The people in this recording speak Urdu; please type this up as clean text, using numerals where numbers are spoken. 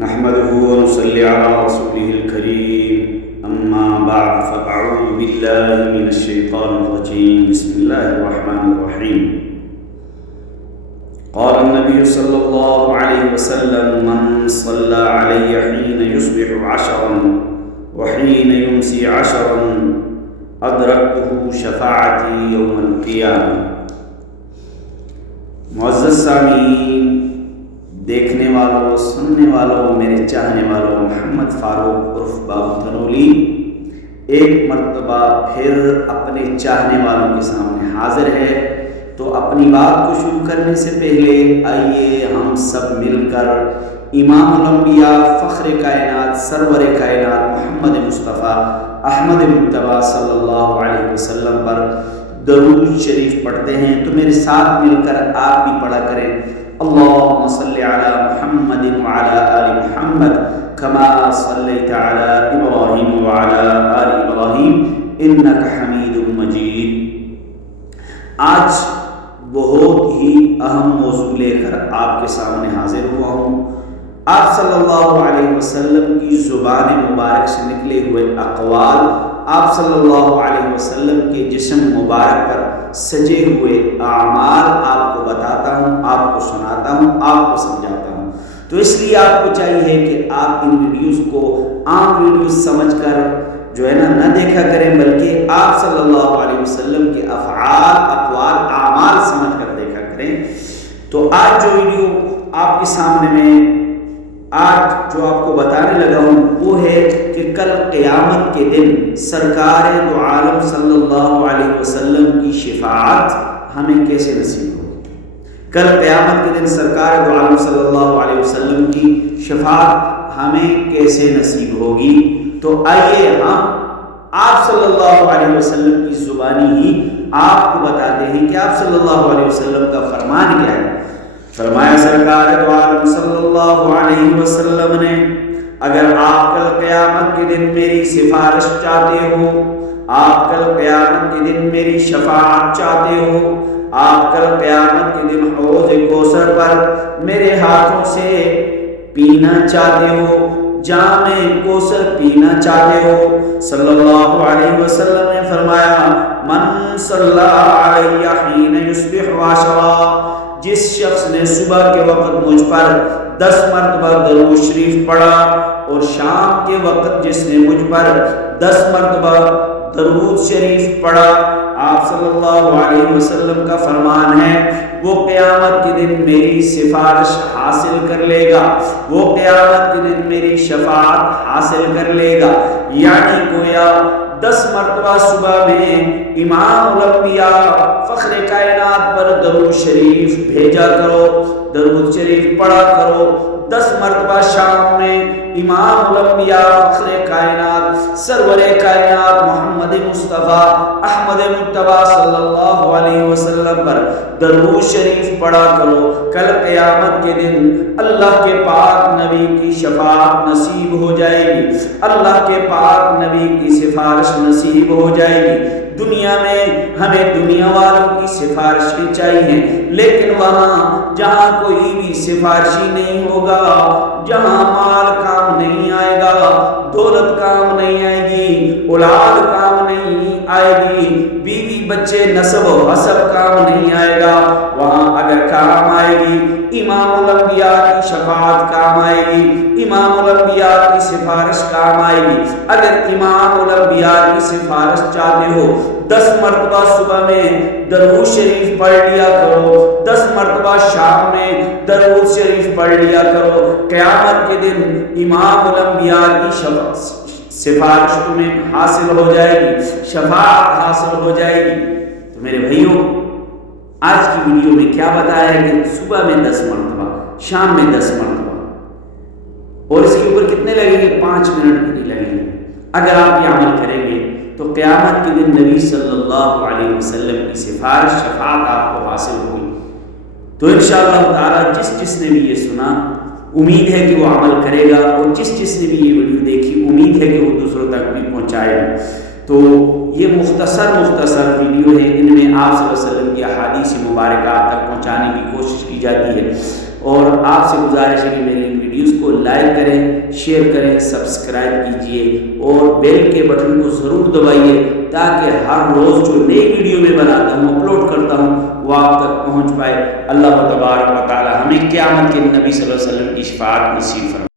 نحمده ونصلي على رسوله الكريم أما بعد فأعوذ بالله من الشيطان الرجيم بسم الله الرحمن الرحيم قال النبي صلى الله عليه وسلم من صلى علي حين يصبح 10 وحين يمسي 10 أدركته شفاعتي يوم القيامة۔ معزز سامعین، دیکھنے والوں، سننے والوں، میرے چاہنے والوں، محمد فاروق عرف بابو تنولی ایک مرتبہ پھر اپنے چاہنے والوں کے سامنے حاضر ہے۔ تو اپنی بات کو شروع کرنے سے پہلے آئیے ہم سب مل کر امام الانبیاء، فخر کائنات، سرور کائنات محمد مصطفیٰ احمد مجتبیٰ صلی اللہ علیہ وسلم پر درود شریف پڑھتے ہیں۔ تو میرے ساتھ مل کر آپ بھی پڑھا کریں، اللهم صل على محمد وعلى آل محمد كما صليت على إبراهيم وعلى آل إبراهيم إنك حميد مجيد۔ آج بہت ہی اہم موضوع لے کر آپ کے سامنے حاضر ہوا ہوں۔ آپ صلی اللہ علیہ وسلم کی زبان مبارک سے نکلے ہوئے اقوال، آپ صلی اللہ علیہ وسلم کے جسم مبارک پر سجے ہوئے اعمال آپ کو بتاتا ہوں، آپ کو سناتا ہوں، آپ کو سمجھاتا ہوں۔ تو اس لیے آپ کو چاہیے کہ آپ ان ویڈیوز کو عام ویڈیوز سمجھ کر جو ہے نہ دیکھا کریں، بلکہ آپ صلی اللہ علیہ وسلم کے افعال، اقوال، اعمال سمجھ کر دیکھا کریں۔ تو آج جو ویڈیو آپ کے سامنے میں آج جو آپ کو بتانے لگا ہوں وہ ہے کہ کل قیامت کے دن سرکار دو عالم صلی اللہ علیہ وسلم کی شفاعت ہمیں کیسے نصیب ہوگی۔ کل قیامت کے دن سرکار دو عالم صلی اللہ علیہ وسلم کی شفاعت ہمیں کیسے نصیب ہوگی۔ تو آئیے ہم آپ صلی اللہ علیہ وسلم کی زبانی ہی آپ کو بتاتے ہیں کہ آپ صلی اللہ علیہ وسلم کا فرمان کیا ہے۔ فرمایا سرکار دو عالم صلی اللہ علیہ وسلم نے، اگر آپ کل قیامت کے دن میری سفارش چاہتے ہو، آپ کل قیامت کے دن میری شفاعت چاہتے ہو، آپ کل قیامت کے دن حوض کوثر پر میرے ہاتھوں سے پینا چاہتے ہو، جام کوثر پینا چاہتے ہو، صلی اللہ علیہ وسلم نے فرمایا من صلی علی حین یصبح 10، جس شخص نے صبح کے وقت مجھ پر 10 مرتبہ درود شریف پڑھا، اور شام کے وقت جس نے مجھ پر 10 مرتبہ درود شریف پڑھا، آپ صلی اللہ علیہ وسلم کا فرمان ہے وہ قیامت کے دن میری سفارش حاصل کر لے گا، وہ قیامت کے دن میری شفاعت حاصل کر لے گا۔ یعنی گویا 10 مرتبہ صبح میں امام الانبیاء فخر کائنات پر درود شریف بھیجا کرو، درود شریف پڑھا کرو۔ 10 مرتبہ شام میں امام الانبیاء فخر کائنات سرور کائنات محمد مصطفیٰ احمد مجتبیٰ صلی اللہ علیہ وسلم پر درود شریف پڑھا کرو۔ کل قیامت کے دن اللہ کے پاک نبی کی شفاعت نصیب ہو جائے گی، اللہ کے پاک نبی کی سفارش نصیب ہو جائے گی۔ دنیا میں ہمیں دنیا والوں کی سفارشیں چاہیے، لیکن وہاں جہاں کوئی بھی سفارشی نہیں ہوگا، جہاں مال کام نہیں آئے گا، دولت کام نہیں آئے گی، اولاد کام نہیں آئے گی، بیوی بچے نسب و حسب کام نہیں آئے گا، وہاں اگر کام آئے گی امام الانبیاء کی شفاعت کام آئے گی، امام الانبیاء کی سفارش کام آئے گی۔ اگر امام الانبیاء کی سفارش چاہتے ہو 10 مرتبہ صبح میں درود شریف پڑھ لیا کرو، 10 مرتبہ شام میں درود شریف پڑھ لیا کرو۔ قیامت کے دن امام الانبیاء کی سفارش تمہیں حاصل ہو جائے گی، شفاعت حاصل ہو جائے گی۔ تو میرے بھائیوں، آج کی ویڈیو میں کیا بتایا ہے کہ صبح میں 10 مرتبہ، شام میں 10 مرتبہ، اور اس کے اوپر کتنے لگیں گے؟ 5 منٹ بھی نہیں لگیں گے۔ اگر آپ یہ عمل کریں گے تو قیامت کے دن نبی صلی اللہ علیہ وسلم کی سفارش شفاعت آپ کو حاصل ہوگی۔ تو انشاءاللہ تعالی جس نے بھی یہ سنا، امید ہے کہ وہ عمل کرے گا، اور جس نے بھی یہ ویڈیو دیکھی امید ہے کہ وہ دوسروں تک بھی پہنچائے گا۔ تو یہ مختصر ویڈیو ہے، ان میں آپ صلی اللہ علیہ وسلم کی احادیث مبارکہ آپ تک پہنچانے کی کوشش کی جاتی ہے، اور آپ سے گزارش ہے کہ میری ان ویڈیو ویڈیوز کو لائک کریں، شیئر کریں، سبسکرائب کیجئے اور بیل کے بٹن کو ضرور دبائیے تاکہ ہر روز جو نئی ویڈیو میں بناتا ہوں، اپلوڈ کرتا ہوں، وہ آپ تک پہنچ پائے۔ اللہ تبارک و تعالی ہمیں قیامت کے نبی صلی اللہ علیہ وسلم کی شفاعت نصیب فرمائے۔